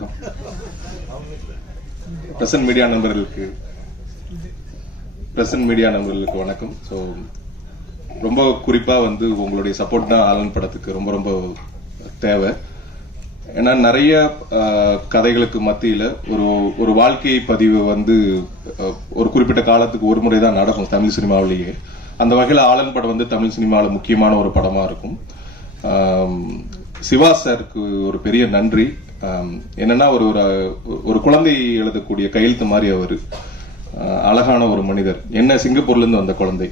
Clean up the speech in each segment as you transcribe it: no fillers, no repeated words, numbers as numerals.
வணக்கம். Present media நண்பர்களுக்கு வணக்கம். ஸோ ரொம்ப குறிப்பா வந்து உங்களுடைய சப்போர்ட் தான் ஆலன் படத்துக்கு ரொம்ப ரொம்ப தேவை. ஏன்னா நிறைய கதைகளுக்கு மத்தியில ஒரு வாழ்க்கை பதிவு வந்து ஒரு குறிப்பிட்ட காலத்துக்கு ஒரு முறை தான் நடக்கும் தமிழ் சினிமாவிலேயே. அந்த வகையில் ஆலன் படம் வந்து தமிழ் சினிமாவில் முக்கியமான ஒரு படமா இருக்கும். சிவா சாருக்கு ஒரு பெரிய நன்றி. என்னன்னா ஒரு குழந்தை எழுதக்கூடிய கையெழுத்து மாதிரி அவர் அழகான ஒரு மனிதர். என்ன சிங்கப்பூர்ல இருந்து வந்த குழந்தை.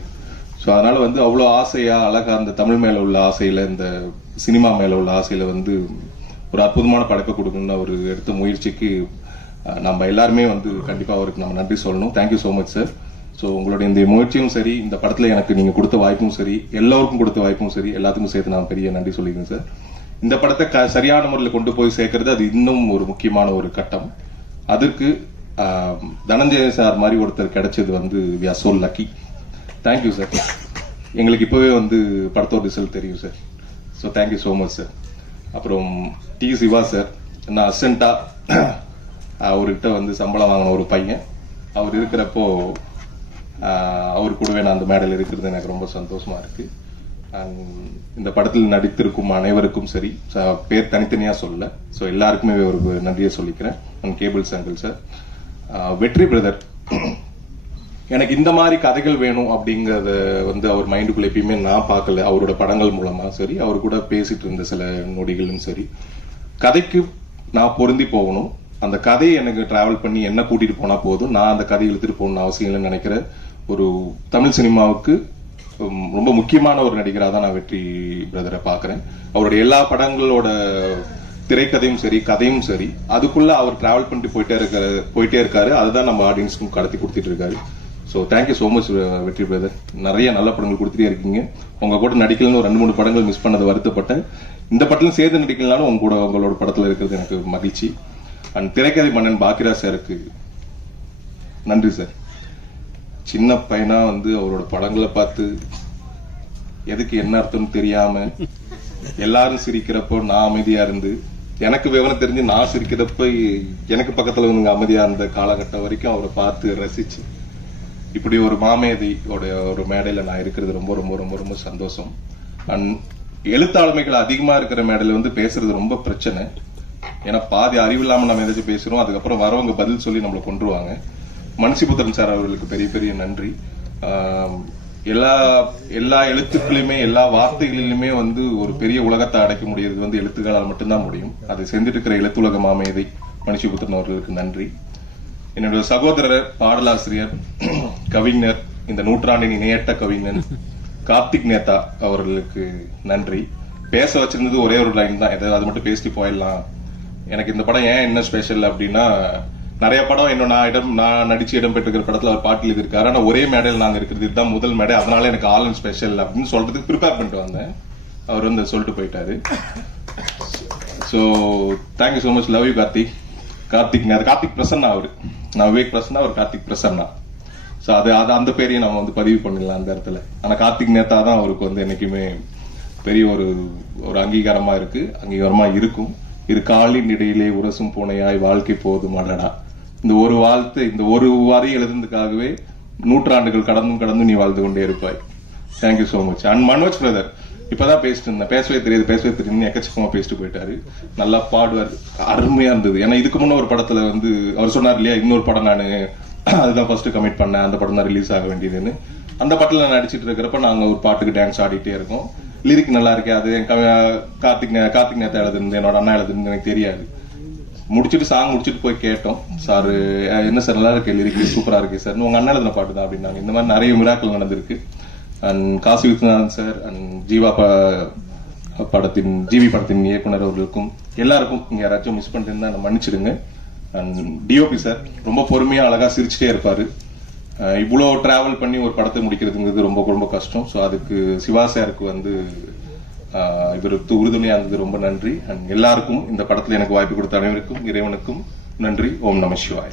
ஸோ அதனால வந்து அவ்வளோ ஆசையா அழகா அந்த தமிழ் மேல உள்ள ஆசையில இந்த சினிமா மேல உள்ள ஆசையில வந்து ஒரு அற்புதமான படைப்பை கொடுக்கணும்னு அவர் எடுத்த முயற்சிக்கு நம்ம எல்லாருமே வந்து கண்டிப்பா அவருக்கு நம்ம நன்றி சொல்லணும். Thank you so much sir. So உங்களுடைய இந்த முயற்சியும் சரி, இந்த படத்துல எனக்கு நீங்க கொடுத்த வாய்ப்பும் சரி, எல்லோருக்கும் கொடுத்த வாய்ப்பும் சரி, எல்லாத்துக்கும் சேர்த்து நான் பெரிய நன்றி சொல்லிக்கிறேன் சார். இந்த படத்தை சரியான முறையில் கொண்டு போய் சேர்க்கறது அது இன்னும் ஒரு முக்கியமான ஒரு கட்டம். அதற்கு தனஞ்சய சார் மாதிரி ஒருத்தர் கிடைச்சது வந்து we are so lucky. Thank you sir. எங்களுக்கு இப்பவே வந்து படத்தோட ரிசல்ட் தெரியும் sir. So thank you so much sir. அப்புறம் டி சிவா சார், நான் அசென்டா அவர்கிட்ட வந்து சம்பளம் வாங்கின ஒரு பையன். அவர் இருக்கிறப்போ அவர் கூடவே நான் அந்த மேடையில் இருக்கிறது எனக்கு ரொம்ப சந்தோஷமா இருக்கு. இந்த படத்தில் நடித்திருக்கும் அனைவருக்கும் சரி, பேர் தனித்தனியா சொல்லல, ஸோ எல்லாருக்குமே ஒரு நன்றியை சொல்லிக்கிறேன். கேபிள்ஸ் அங்கிள் சார், வெற்றி பிரதர், எனக்கு இந்த மாதிரி கதைகள் வேணும் அப்படிங்கறத வந்து அவர் மைண்டுக்குள்ள எப்பயுமே நான் பார்க்கல. அவரோட படங்கள் மூலமா சரி, அவர் கூட பேசிட்டு இருந்த சில நொடிகளும் சரி, கதைக்கு நான் பொருந்தி போகணும், அந்த கதையை எனக்கு டிராவல் பண்ணி என்ன கூட்டிட்டு போனா போதும், நான் அந்த கதையை இழுத்துட்டு போகணும்னு அவசியம் இல்லைன்னு நினைக்கிற ஒரு தமிழ் சினிமாவுக்கு ரொம்ப முக்கியமான ஒரு நடிகராக தான் நான் வெற்றி பிரதரை பாக்குறேன். அவருடைய எல்லா படங்களோட திரைக்கதையும் சரி, கதையும் சரி, அதுக்குள்ள அவர் டிராவல் பண்ணிட்டு போயிட்டே இருக்காரு. அதுதான் நம்ம ஆடியன்ஸ்க்கும் கடத்தி கொடுத்துட்டு இருக்காரு. ஸோ தேங்க்யூ ஸோ மச் வெற்றி பிரதர். நிறைய நல்ல படங்கள் கொடுத்துட்டே இருக்கீங்க. உங்க கூட நடிக்கலன்னு ஒரு 2-3 படங்கள் மிஸ் பண்ணது வருத்தப்பட்டேன். இந்த படத்துல சேர்ந்து நடிக்கலனாலும் உங்களோட படத்துல இருக்கிறது எனக்கு மகிழ்ச்சி. அண்ட் திரைக்கதை மன்னன் பாக்கியராஜ் சாருக்கு நன்றி சார். சின்ன பையனா வந்து அவரோட படங்களை பார்த்து எதுக்கு என்ன அர்த்தம் தெரியாம எல்லாரும் சிரிக்கிறப்போ நான் அமைதியா இருந்து, எனக்கு விவரம் தெரிஞ்சு நான் சிரிக்கிறப்ப எனக்கு பக்கத்துல வந்து அமைதியா இருந்த காலகட்டம் வரைக்கும் அவரை பார்த்து ரசிச்சு இப்படி ஒரு மாமேதி ஒரு மேடையில நான் இருக்கிறது ரொம்ப ரொம்ப ரொம்ப ரொம்ப சந்தோஷம். அண்ட் எழுத்தாளுமைகள் அதிகமா இருக்கிற மேடையில வந்து பேசுறது ரொம்ப பிரச்சனை. ஏன்னா பாதி அறிவு இல்லாம நம்ம ஏதாச்சும் பேசுறோம், அதுக்கப்புறம் வரவங்க பதில் சொல்லி நம்மளை கொண்டுருவாங்க. மன்சிபுத்திரன் சார் அவர்களுக்கு பெரிய பெரிய நன்றி. எல்லா எழுத்துக்களுமே எல்லா வார்த்தைகளிலுமே வந்து ஒரு பெரிய உலகத்தை அடைக்க முடியாது வந்து எழுத்துக்களால் மட்டும்தான் முடியும். அதை செஞ்சுட்டு இருக்கிற எழுத்துலக மாமேதை மன்சிபுத்திரன் அவர்களுக்கு நன்றி. என்னுடைய சகோதரர், பாடலாசிரியர், கவிஞர், இந்த நூற்றாண்டின் இணையற்ற கவிஞன் கார்த்திக் நேதா அவர்களுக்கு நன்றி. பேச வச்சிருந்தது ஒரே ஒரு லைன் தான், அது மட்டும் பேசிட்டு போயிடலாம். எனக்கு இந்த படம் ஏன் என்ன ஸ்பெஷல் அப்படின்னா, நிறைய படம் இன்னும் நான் நடிச்சு இடம் பெற்றிருக்கிற படத்துல அவர் பாட்டில் இருக்காரு. ஆனா ஒரே மேடையில் நாங்க இருக்கிறது இதுதான் முதல் மேடை, அதனால எனக்கு ஆல் அண்ட் ஸ்பெஷல் அப்படின்னு சொல்றதுக்கு ப்ரிப்பேர் பண்ணிட்டு வந்தேன். அவர் வந்து சொல்லிட்டு போயிட்டாரு. So thank you so much. Love you Karthik Prasanna. அவரு நான் விவேக் பிரசன்னா, அவர் கார்த்திக் பிரசன்னா. ஸோ அந்த பேரையும் நம்ம வந்து பதிவு பண்ணிடலாம் அந்த இடத்துல. ஆனா கார்த்திக் நேதா தான் அவருக்கு வந்து என்னைக்குமே பெரிய ஒரு அங்கீகாரமா இருக்கும். இரு காலின் இடையிலே உரசும் பூனையாய் வாழ்க்கை போதும் அடடா. இந்த ஒரு வாழ்த்து, இந்த ஒரு வரி எழுதுறதுக்காகவே நூற்றாண்டுகள் கடந்து நீ வாழ்ந்து கொண்டே இருப்பாய். Thank you so much. And Manoj brother, இப்பதான் பேசிட்டு இருந்தேன், பேசவே தெரியுதுன்னு எக்கச்சக்கமா பேசிட்டு போயிட்டாரு. நல்லா பாடுவார், அருமையா இருந்தது. ஏன்னா இதுக்கு முன்ன ஒரு படத்துல வந்து அவர் சொன்னார் இல்லையா, இன்னொரு படம் நானு அதுதான் ஃபர்ஸ்ட் கமிட் பண்ணேன், அந்த படம் தான் ரிலீஸ் ஆக வேண்டியதுன்னு. அந்த படத்துல நான் நடிச்சிட்டு இருக்கிறப்ப நாங்க ஒரு பாட்டுக்கு டான்ஸ் ஆடிட்டே இருக்கோம். லிரிக் நல்லா இருக்கு, அது கார்த்திக் நேதா எழுதுருந்து, என்னோட அண்ணா எழுதுருந்து எனக்கு தெரியாது. சாங் முடிச்சுட்டு போய் கேட்டோம். சார் என்ன சார் நல்லா இருக்கு, லிரிக் சூப்பரா இருக்கு சார், உங்க அண்ணா எழுதின பாட்டு தான் அப்படின்னாங்க. இந்த மாதிரி நிறைய மிராக்கள் நடந்திருக்கு. And Kasi Viswanathan sir and GV படத்தின் இயக்குனர் அவர்களுக்கும் எல்லாருக்கும், இங்க யாராச்சும் மிஸ் பண்ணிட்டு இருந்தா மன்னிச்சிடுங்க. அண்ட் டிஓபி சார் ரொம்ப பொறுமையா அழகா சிரிச்சுட்டே இருப்பாரு. இவ்வளோ டிராவல் பண்ணி ஒரு படத்தை முடிக்கிறதுங்கிறது ரொம்ப ரொம்ப கஷ்டம். ஸோ அதுக்கு சிவா சாருக்கு வந்து இவருக்கு உறுதுணையா இருந்தது, ரொம்ப நன்றி. அண்ட் எல்லாருக்கும் இந்த படத்துல எனக்கு வாய்ப்பு கொடுத்த அனைவருக்கும் இறைவனுக்கும் நன்றி. ஓம் நம சிவாய்.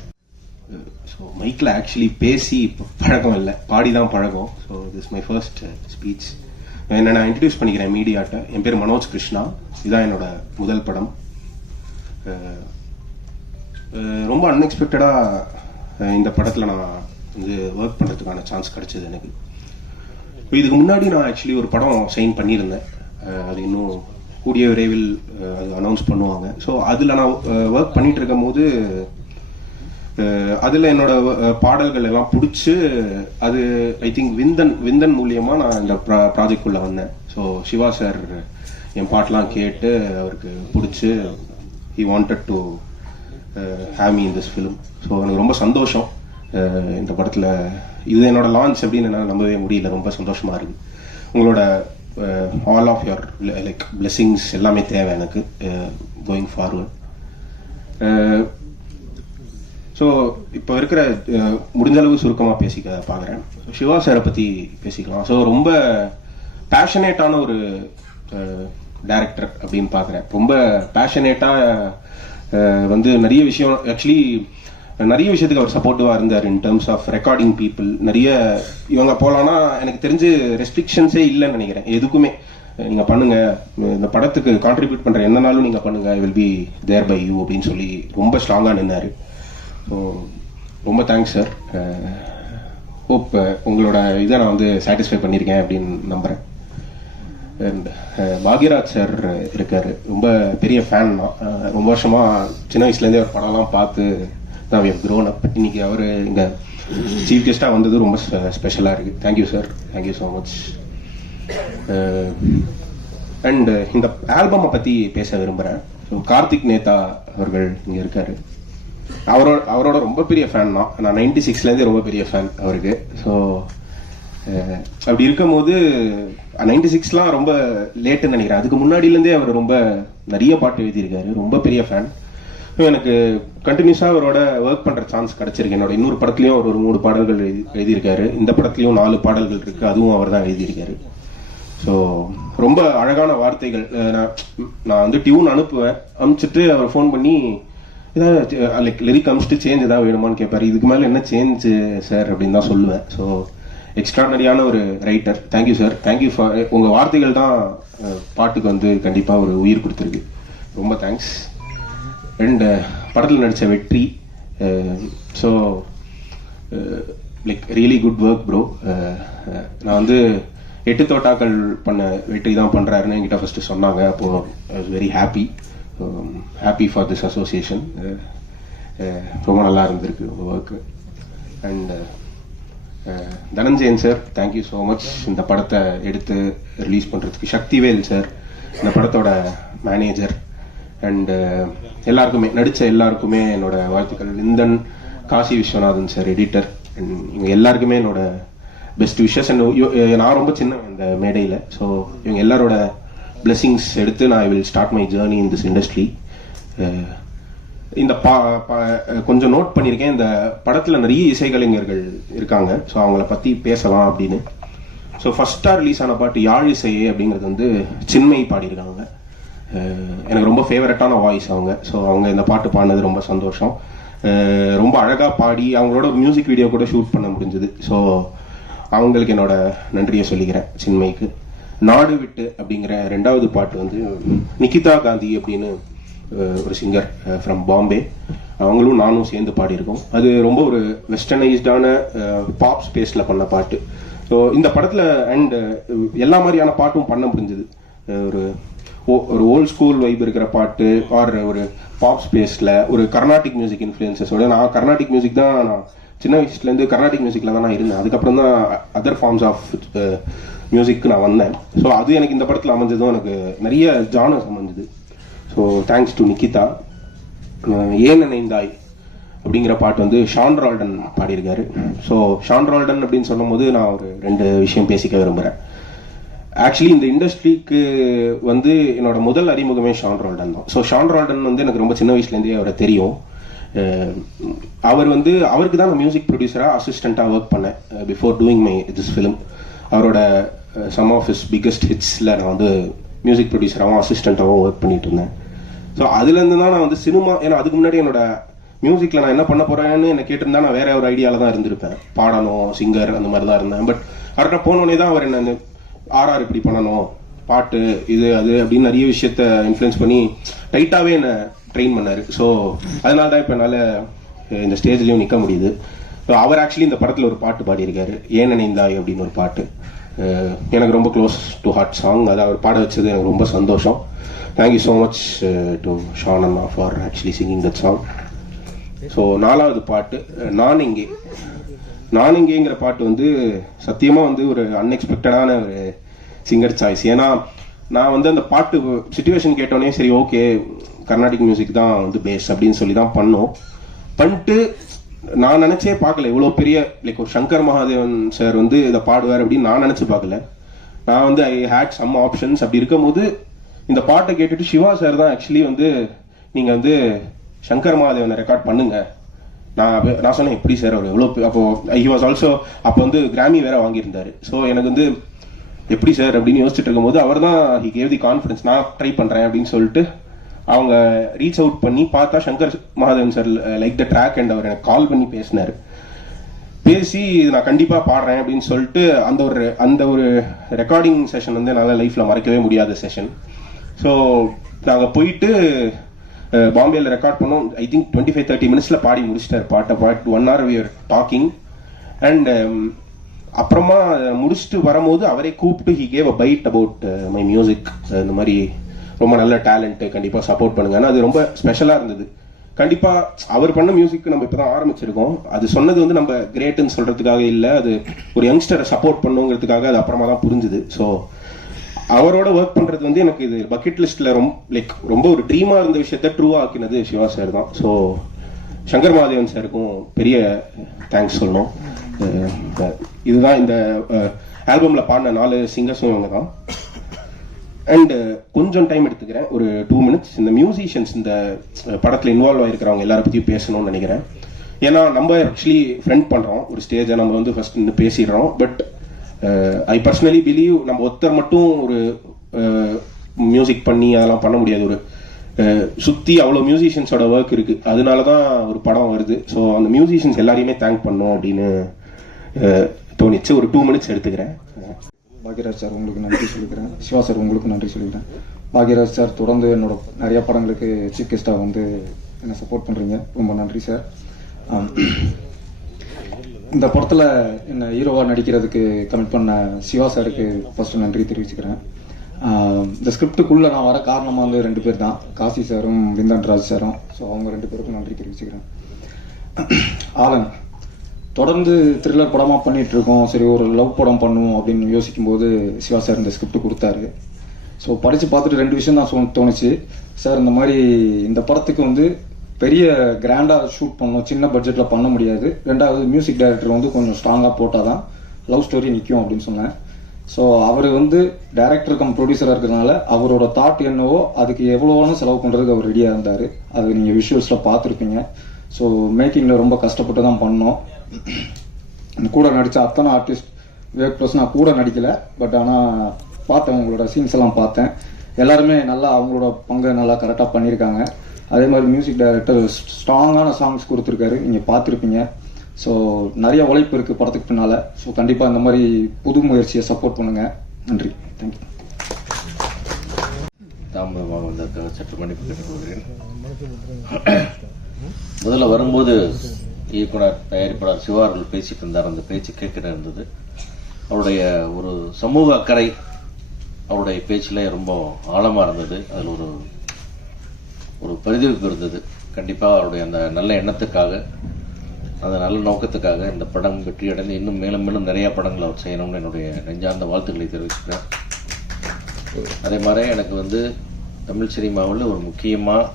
ஸோ மைக்கில் ஆக்சுவலி பேசி பழக்கம் இல்லை, பாடி தான் பழகம். So this my first speech. என்னை நான் இன்ட்ரடியூஸ் பண்ணிக்கிறேன் மீடியாட்ட. என் பேர் மனோஜ் கிருஷ்ணா. இதுதான் என்னோட முதல் படம். ரொம்ப அன்எக்ஸ்பெக்டடாக இந்த படத்தில் நான் வந்து ஒர்க் பண்ணுறதுக்கான சான்ஸ் கிடைச்சது எனக்கு. இதுக்கு முன்னாடி நான் ஆக்சுவலி ஒரு படம் சைன் பண்ணியிருந்தேன். அது இன்னும் கூடிய விரைவில் அது அனௌன்ஸ் பண்ணுவாங்க. ஸோ அதில் நான் ஒர்க் பண்ணிட்டு இருக்கும் போது அதில் என்னோட பாடல்கள் எல்லாம் பிடிச்சி அது ஐ திங்க் விந்தன் மூலியமாக நான் இந்த ப்ராஜெக்ட்குள்ளே வந்தேன். ஸோ சிவா சார் என் பாட்டெலாம் கேட்டு அவருக்கு பிடிச்சி he wanted to have me in this film. So எனக்கு ரொம்ப சந்தோஷம் இந்த படத்தில். இது என்னோட லான்ச் அப்படின்னு என்னால் நம்பவே முடியல. ரொம்ப சந்தோஷமாக இருக்குது. உங்களோட all of your like blessings எல்லாமே தேவை எனக்கு கோயிங் ஃபார்வர்ட். ஸோ இப்போ இருக்கிற முடிஞ்ச அளவு சுருக்கமாக பேசிக்க பார்க்குறேன். சிவா சாரை பற்றி பேசிக்கலாம். ஸோ ரொம்ப பேஷனேட்டான ஒரு டைரக்டர் அப்படின்னு பார்க்குறேன். ரொம்ப பேஷனேட்டாக வந்து நிறைய விஷயம் ஆக்சுவலி நிறைய விஷயத்துக்கு அவர் சப்போர்ட்டிவாக இருந்தார். In terms of recording people நிறைய இவங்க போகலான்னா எனக்கு தெரிஞ்சு ரெஸ்ட்ரிக்ஷன்ஸே இல்லைன்னு நினைக்கிறேன். எதுக்குமே நீங்கள் பண்ணுங்கள், இந்த படத்துக்கு கான்ட்ரிபியூட் பண்ணுற எந்த நாளும் நீங்கள் பண்ணுங்கள், I will be there by you அப்படின்னு சொல்லி ரொம்ப ஸ்ட்ராங்காக நின்னார். ஸோ ரொம்ப தேங்க்ஸ் சார். ஹோப் உங்களோட இதை நான் வந்து சாட்டிஸ்ஃபை பண்ணியிருக்கேன் அப்படின்னு நம்புகிறேன். அண்ட் பாக்யராஜ் சார் இருக்கார். ரொம்ப பெரிய ஃபேன் தான். ரொம்ப வருஷமாக சின்ன வயசுலேருந்தே ஒரு படம்லாம் பார்த்து தான் we have grown up. இன்னைக்கு அவர் இங்கே சீஃப் கெஸ்ட்டாக வந்தது ரொம்ப ஸ்பெஷலாக இருக்குது. Thank you sir, thank you so much. And இந்த ஆல்பமை பற்றி பேச விரும்புகிறேன். ஸோ கார்த்திக் நேதா அவர்கள் இங்கே இருக்கார். அவரோட ரொம்ப பெரிய ஃபேன் தான். நான் 96லேருந்தே ரொம்ப பெரிய ஃபேன் அவருக்கு. ஸோ அப்படி இருக்கும்போது 96லாம் ரொம்ப லேட்டுன்னு நினைக்கிறேன். அதுக்கு முன்னாடியிலேருந்தே அவர் ரொம்ப நிறைய பாட்டு எழுதியிருக்காரு. ரொம்ப பெரிய ஃபேன். எனக்கு கண்டினியூஸாக அவரோட ஒர்க் பண்ணுற சான்ஸ் கிடச்சிருக்கு. என்னோட இன்னொரு படத்துலையும் அவர் ஒரு 3 பாடல்கள் எழுதியிருக்காரு. இந்த படத்துலையும் 4 பாடல்கள் இருக்குது. அதுவும் அவர் தான் எழுதியிருக்காரு. ஸோ ரொம்ப அழகான வார்த்தைகள். நான் வந்து டியூன் அனுப்பிச்சிட்டு அவர் ஃபோன் பண்ணி ஏதாவது லைக் லிரிக் அனுப்பிச்சிட்டு சேஞ்ச் ஏதாவது வேணுமான்னு கேட்பாரு. இதுக்கு மேலே என்ன சேஞ்ச் சார் அப்படின்னு தான் சொல்லுவேன். ஸோ எக்ஸ்ட்ராடனரியான ஒரு writer. Thank you sir, thank you for உங்கள் வார்த்தைகள் தான் பாட்டுக்கு வந்து கண்டிப்பாக ஒரு உயிர் கொடுத்துருக்கு. ரொம்ப தேங்க்ஸ். அண்ட் படத்தில் நடித்த வெற்றி. So like really good work bro. நான் வந்து 8 தோட்டாக்கள் பண்ண வெற்றி தான் பண்ணுறாருன்னு என்கிட்ட ஃபஸ்ட்டு சொன்னாங்க. அப்போது I was very happy for this association. ரொம்ப நல்லா இருந்திருக்கு உங்கள் work. And Dhananjayan sir, thank you so much இந்த படத்தை எடுத்து ரிலீஸ் பண்ணுறதுக்கு. சக்திவேல் சார் இந்த படத்தோட மேனேஜர். அண்ட் எல்லாருக்குமே நடித்த எல்லாருக்குமே என்னோட வாழ்த்துக்கள். இந்தன் Kasi Viswanathan sir editor. And இவங்க எல்லாருக்குமே என்னோட பெஸ்ட் விஷஸ். அண்ட் நான் ரொம்ப சின்ன இந்த மேடையில். ஸோ இவங்க எல்லாரோட பிளெஸிங்ஸ் எடுத்து நான் I will start my journey in this industry. இந்த கொஞ்சம் நோட் பண்ணியிருக்கேன். இந்த படத்தில் நிறைய இசைக்கலைஞர்கள் இருக்காங்க. ஸோ அவங்கள பற்றி பேசலாம் அப்படின்னு. ஸோ ஃபர்ஸ்ட்டாக ரிலீஸ் ஆன பாட்டு யாழ் இசையே அப்படிங்கிறது வந்து சின்மை பாடியிருக்காங்க. எனக்கு ரொம்ப ஃபேவரட்டான வாய்ஸ் அவங்க. ஸோ அவங்க இந்த பாட்டு பாடினது ரொம்ப சந்தோஷம். ரொம்ப அழகாக பாடி அவங்களோட மியூசிக் வீடியோ கூட ஷூட் பண்ண முடிஞ்சது. ஸோ அவங்களுக்கு என்னோட நன்றியை சொல்லிக்கிறேன் சின்மைக்கு. நாடு விட்டு அப்படிங்கிற 2வது பாட்டு வந்து நிகிதா காந்தி அப்படின்னு ஒரு சிங்கர் ஃப்ரம் பாம்பே, அவங்களும் நானும் சேர்ந்து பாடியிருக்கோம். அது ரொம்ப ஒரு வெஸ்டர்னைஸ்டான பாப் ஸ்பேஸில் பண்ண பாட்டு. ஸோ இந்த படத்தில் அண்ட் எல்லா மாதிரியான பாட்டும் பண்ண முடிஞ்சது. ஒரு ஓல்ட் ஸ்கூல் வைப் இருக்கிற பாட்டு, ஆர் ஒரு பாப் ஸ்பேஸில் ஒரு கர்நாடிக் மியூசிக் இன்ஃப்ளூயன்சஸோட. நான் கர்நாடிக் மியூசிக் தான், நான் சின்ன வயசுலேருந்து கர்நாடிக் மியூசிக்கில் தான் நான் இருந்தேன். அதுக்கப்புறம் தான் அதர் ஃபார்ம்ஸ் ஆஃப் மியூசிக்கு நான் வந்தேன். ஸோ அது எனக்கு இந்த படத்தில் அமைஞ்சதும் எனக்கு நிறைய ஜானர்ஸ் அமைஞ்சது. So thanks to Nikita. ஏன் நினைந்தாய் அப்படிங்கிற பாட்டு வந்து ஷான் ரால்டன் பாடியிருக்காரு. ஸோ ஷான் ரால்டன் அப்படின்னு சொல்லும் போது நான் ஒரு 2 விஷயம் பேசிக்க விரும்புகிறேன். ஆக்சுவலி இந்த இண்டஸ்ட்ரிக்கு வந்து என்னோட முதல் அறிமுகமே ஷான் ரால்டன் தான். ஸோ ஷான் ரால்டன் வந்து எனக்கு ரொம்ப சின்ன வயசுலேருந்தே அவரை தெரியும். அவர் வந்து அவருக்கு தான் நான் மியூசிக் ப்ரொடியூசராக அசிஸ்டண்ட்டாக ஒர்க் பண்ணேன் before doing my this film. அவரோட சம் ஆஃப் ஹிஸ் பிக்கஸ்ட் ஹிட்ஸில் நான் வந்து மியூசிக் ப்ரொடியூசராகவும் அசிஸ்டண்ட்டாகவும் ஒர்க் பண்ணிட்டு இருந்தேன். ஸோ அதுலேருந்து தான் நான் வந்து சினிமா, ஏன்னா அதுக்கு முன்னாடி என்னோட மியூசிக்கில் நான் என்ன பண்ண போகிறேன்னு என்ன கேட்டிருந்தா நான் வேற ஒரு ஐடியாவில் தான் இருந்திருப்பேன். பாடணும், சிங்கர் அந்த மாதிரி தான் இருந்தேன். பட் அவர்கிட்ட போனோடனே தான் அவர் என்ன ஆர்ஆர் இப்படி பண்ணணும், பாட்டு இது அது அப்படின்னு நிறைய விஷயத்த இன்ஃப்ளூயன்ஸ் பண்ணி டைட்டாகவே என்னை ட்ரெயின் பண்ணாரு. ஸோ அதனால தான் இப்போ என்னால் இந்த ஸ்டேஜ்லேயும் நிற்க முடியுது. ஸோ அவர் ஆக்சுவலி இந்த படத்தில் ஒரு பாட்டு பாடியிருக்காரு, ஏன் நினைந்தாய் அப்படின்னு ஒரு பாட்டு. எனக்கு ரொம்ப க்ளோஸ் டு ஹார்ட் சாங். அதை அவர் பாட வச்சது எனக்கு ரொம்ப சந்தோஷம். Thank you so much to Shaan அண்ணா for actually singing that song. So 4வது பாட்டு நான் இங்கே. நான் இங்கேங்கிற பாட்டு வந்து சத்தியமாக வந்து ஒரு அன்எக்ஸ்பெக்டடான ஒரு சிங்கர் சாய்ஸ். ஏன்னா நான் வந்து அந்த பாட்டு சிச்சுவேஷன் கேட்டோடனே சரி ஓகே கர்நாடிக் மியூசிக் தான் வந்து பேஸ் அப்படின்னு சொல்லி தான் பண்ணிட்டு நான் நினைச்சே பார்க்கல இவ்வளோ பெரிய லைக் ஒரு சங்கர் மகாதேவன் சார் வந்து இதை பாடுவார் அப்படின்னு நான் நினைச்சு பார்க்கல. நான் வந்து ஐ ஹேட் சம் ஆப்ஷன்ஸ். அப்படி இருக்கும்போது இந்த பாட்டை கேட்டுட்டு சிவா சார் தான் ஆக்சுவலி வந்து நீங்க வந்து சங்கர் மகாதேவனை ரெக்கார்ட் பண்ணுங்க. நான் சொன்னேன் எப்படி சார் அவர் எவ்வளோ அப்போ ஹி வாஸ் ஆல்சோ அப்போ வந்து கிராமி வேற வாங்கியிருந்தாரு. ஸோ எனக்கு வந்து எப்படி சார் அப்படின்னு யோசிச்சுட்டு இருக்கும்போது அவர் தான் ஹி கேவ் தி கான்ஃபிடன்ஸ், நான் ட்ரை பண்றேன் அப்படின்னு சொல்லிட்டு அவங்க ரீச் அவுட் பண்ணி பார்த்தா Shankar Mahadevan sir like the track and அவர் எனக்கு கால் பண்ணி பேசினார். பேசி நான் கண்டிப்பா பாடுறேன் அப்படின்னு சொல்லிட்டு அந்த ஒரு ரெக்கார்டிங் செஷன் வந்து என்னால் லைஃப்ல மறக்கவே முடியாத செஷன். ஸோ நாங்கள் போயிட்டு பாம்பேல ரெக்கார்ட் பண்ணோம். ஐ திங்க் 25-30 மினிட்ஸ்ல பாடி முடிச்சிட்டார் பாட்டை. 1 hour we were talking and அப்புறமா முடிச்சுட்டு வரும்போது அவரே கூப்பிட்டு he gave a byte about my music. இந்த மாதிரி ரொம்ப நல்ல டேலண்ட், கண்டிப்பா சப்போர்ட் பண்ணுங்க. அது ரொம்ப ஸ்பெஷலா இருந்தது. கண்டிப்பா அவர் பண்ண மியூசிக் நம்ம இப்பதான் ஆரம்பிச்சிருக்கோம். அது சொன்னது வந்து நம்ம கிரேட்னு சொல்றதுக்காக இல்லை, அது ஒரு யங்ஸ்டரை சப்போர்ட் பண்ணுங்கிறதுக்காக. அது அப்புறமா தான் புரிஞ்சுது. ஸோ அவரோட ஒர்க் பண்றது வந்து எனக்கு இது பக்கெட் லிஸ்ட்ல ரொம்ப ஒரு ட்ரீமா இருந்த விஷயத்த ட்ரூவா ஆக்கினது சிவா சார் தான். ஸோ சங்கர் மகாதேவன் சாருக்கும் பெரிய தேங்க்ஸ் சொல்லணும். இதுதான் இந்த ஆல்பம்ல பாடின 4 சிங்கர்ஸும் இவங்க தான். அண்ட் கொஞ்சம் டைம் எடுத்துக்கிறேன், ஒரு 2 minutes. இந்த மியூசிஷியன்ஸ் இந்த படத்தில் இன்வால்வ் ஆகிருக்கிறவங்க எல்லாரை பற்றியும் பேசணும்னு நினைக்கிறேன். ஏன்னா நம்ம ஆக்சுவலி ஃப்ரெண்ட் பண்ணுறோம், ஒரு ஸ்டேஜை நம்ம வந்து ஃபர்ஸ்ட் நின்று பேசிடுறோம். பட் ஐ பர்சனலி பிலீவ் நம்ம ஒருத்தர் மட்டும் ஒரு மியூசிக் பண்ணி அதெல்லாம் பண்ண முடியாது. ஒரு சுற்றி அவ்வளோ மியூசிஷியன்ஸோட ஒர்க் இருக்கு, அதனால தான் ஒரு படம் வருது. ஸோ அந்த மியூசிஷியன்ஸ் எல்லாரையுமே தேங்க் பண்ணோம் அப்படின்னு தோணிச்சு. ஒரு 2 minutes எடுத்துக்கிறேன். பாக்யராஜ் சார் உங்களுக்கு நன்றி சொல்லிக்கிறேன். சிவா சார் உங்களுக்கு நன்றி சொல்லிக்கிறேன். பாக்யராஜ் சார் தொடர்ந்து என்னோட நிறைய படங்களுக்கு சீஃப் கெஸ்டாக வந்து என்னை சப்போர்ட் பண்ணுறீங்க, ரொம்ப நன்றி சார். இந்த படத்தில் என்னை ஹீரோவாக நடிக்கிறதுக்கு கமிட் பண்ண சிவா சாருக்கு ஃபர்ஸ்ட் நன்றி தெரிவிச்சுக்கிறேன். இந்த ஸ்கிரிப்டுக்குள்ளே நான் வர காரணமாக வந்து 2 பேர் தான், காசி சாரும் விந்தன் ராஜ் சாரும். ஸோ அவங்க 2 பேருக்கும் நன்றி தெரிவிச்சுக்கிறேன். ஆலன் தொடர்ந்து த்ரில்லர் படமாக பண்ணிட்டு இருக்கோம், சரி ஒரு லவ் படம் பண்ணுவோம் அப்படின்னு யோசிக்கும் போது சிவா சார் இந்த ஸ்கிரிப்ட் கொடுத்தாரு. ஸோ படித்து பார்த்துட்டு 2 விஷயம் தான் தோணுச்சு. சார் இந்த மாதிரி இந்த படத்துக்கு வந்து பெரிய கிராண்டாக ஷூட் பண்ணணும், சின்ன பட்ஜெட்டில் பண்ண முடியாது. 2வது மியூசிக் டைரக்டர் வந்து கொஞ்சம் ஸ்ட்ராங்காக போட்டால் தான் லவ் ஸ்டோரி நிற்கும் அப்படின்னு சொன்னேன். ஸோ அவர் வந்து டைரக்டர் கம் ப்ரொடியூசராக இருக்கிறதுனால அவரோட தாட் என்னவோ அதுக்கு எவ்வளோன்னு செலவு பண்ணுறதுக்கு அவர் ரெடியாக இருந்தார். அது நீங்கள் விஷுவல்ஸில் பார்த்துருப்பீங்க. ஸோ மேக்கிங்கில் ரொம்ப கஷ்டப்பட்டு தான் பண்ணோம். கூட நடித்த அத்தனை ஆர்டிஸ்ட் வேக் ப்ளஸ் நான் கூட நடிக்கலை, பட் ஆனால் பார்த்தேன், உங்களோட சீன்ஸ் எல்லாம் பார்த்தேன். எல்லாருமே நல்லா அவங்களோட பங்கை நல்லா கரெக்டாக பண்ணியிருக்காங்க. அதே மாதிரி மியூசிக் டைரக்டர் ஸ்ட்ராங்கான சாங்ஸ் கொடுத்துருக்காரு, நீங்கள் பார்த்துருப்பீங்க. ஸோ நிறைய உழைப்பு இருக்குது படத்துக்கு பின்னால். ஸோ கண்டிப்பாக இந்த மாதிரி புது முயற்சியை சப்போர்ட் பண்ணுங்கள். நன்றி, தேங்க்யூ. தாமதமாக வந்ததுக்காக சற்று மன்னிப்பு கேட்டுக்கொள்கிறேன். முதல்ல வரும்போது இயக்குனர் தயாரிப்பாளர் சிவா அவர்கள் பேசிட்டு இருந்தார். அந்த பேச்சு கேட்கிற இருந்தது. அவருடைய ஒரு சமூக அக்கறை அவருடைய பேச்சில் ரொம்ப ஆழமாக இருந்தது. அதில் ஒரு பரிதவிப்பு இருந்தது. கண்டிப்பாக அவருடைய அந்த நல்ல எண்ணத்துக்காக, அந்த நல்ல நோக்கத்துக்காக இந்த படம் வெற்றி அடைந்து இன்னும் மேலும் மேலும் நிறைய படங்கள் அவர் செய்யணும்னு என்னுடைய நெஞ்சார்ந்த வாழ்த்துக்களை தெரிவிச்சுக்கிறேன். அதே மாதிரி எனக்கு வந்து தமிழ் சினிமாவில் ஒரு முக்கியமாக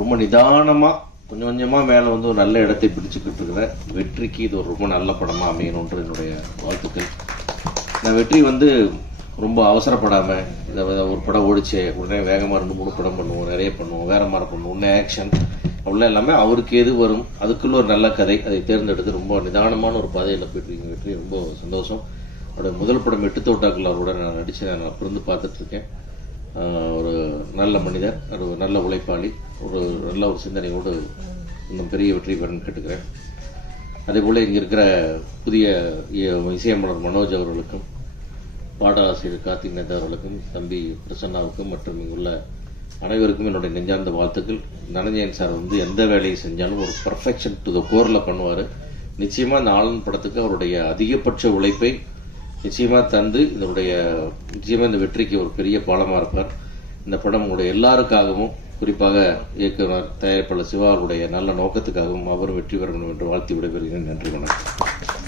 ரொம்ப நிதானமாக கொஞ்சம் கொஞ்சமாக மேலே வந்து ஒரு நல்ல இடத்தை பிடிச்சிக்கிட்டு இருக்கிற வெற்றிக்கு இது ஒரு ரொம்ப நல்ல படமாக அமையணுன்ற என்னுடைய வாழ்த்துக்கள். இந்த வெற்றி வந்து ரொம்ப அவசரப்படாமல் இதை ஒரு படம் ஓடிச்சு உடனே வேகமாக 2-3 படம் பண்ணுவோம், நிறைய பண்ணுவோம், வேற மாதிரி பண்ணுவோம், உடனே ஆக்ஷன் அவ்வளோ எல்லாமே அவருக்கு எது வரும் அதுக்குள்ள ஒரு நல்ல கதை அதை தேர்ந்தெடுத்து ரொம்ப நிதானமான ஒரு பாதையில் போயிட்டுருக்கீங்க. வெற்றி ரொம்ப சந்தோஷம். அவருடைய முதல் படம் 8 தோட்டாக்கள் அவரோட நான் நடித்து நான் பிறந்து பார்த்துட்ருக்கேன். ஒரு நல்ல மனிதர், ஒரு நல்ல உழைப்பாளி, ஒரு நல்ல ஒரு சிந்தனையோடு இன்னும் பெரிய வெற்றி பெறன்னு கேட்டுக்கிறேன். அதே போல் இங்கே இருக்கிற புதிய இசையமைப்பாளர் மனோஜ் அவர்களுக்கும், பாடலாசிரியர் கார்த்திக் நேதா அவர்களுக்கும், தம்பி பிரசன்னாவுக்கும் மற்றும் இங்குள்ள அனைவருக்கும் என்னுடைய நெஞ்சார்ந்த வாழ்த்துக்கள். தனஞ்சயன் சார் வந்து எந்த வேலையை செஞ்சாலும் ஒரு பர்ஃபெக்ஷன் டு த கோரில் பண்ணுவார். நிச்சயமா இந்த ஆளுநர் படத்துக்கு அவருடைய அதிகபட்ச உழைப்பை நிச்சயமா தந்து நிச்சயமா இந்த வெற்றிக்கு ஒரு பெரிய பாலமாக இருப்பார். இந்த படம் உங்களுடைய எல்லாருக்காகவும், குறிப்பாக இயக்குனர் தயாரிப்பாளர் சிவா அவருடைய நல்ல நோக்கத்துக்காகவும் அவரும் வெற்றி பெறணும் என்று வாழ்த்தி விடைபெறுகிறேன். நன்றி, வணக்கம்.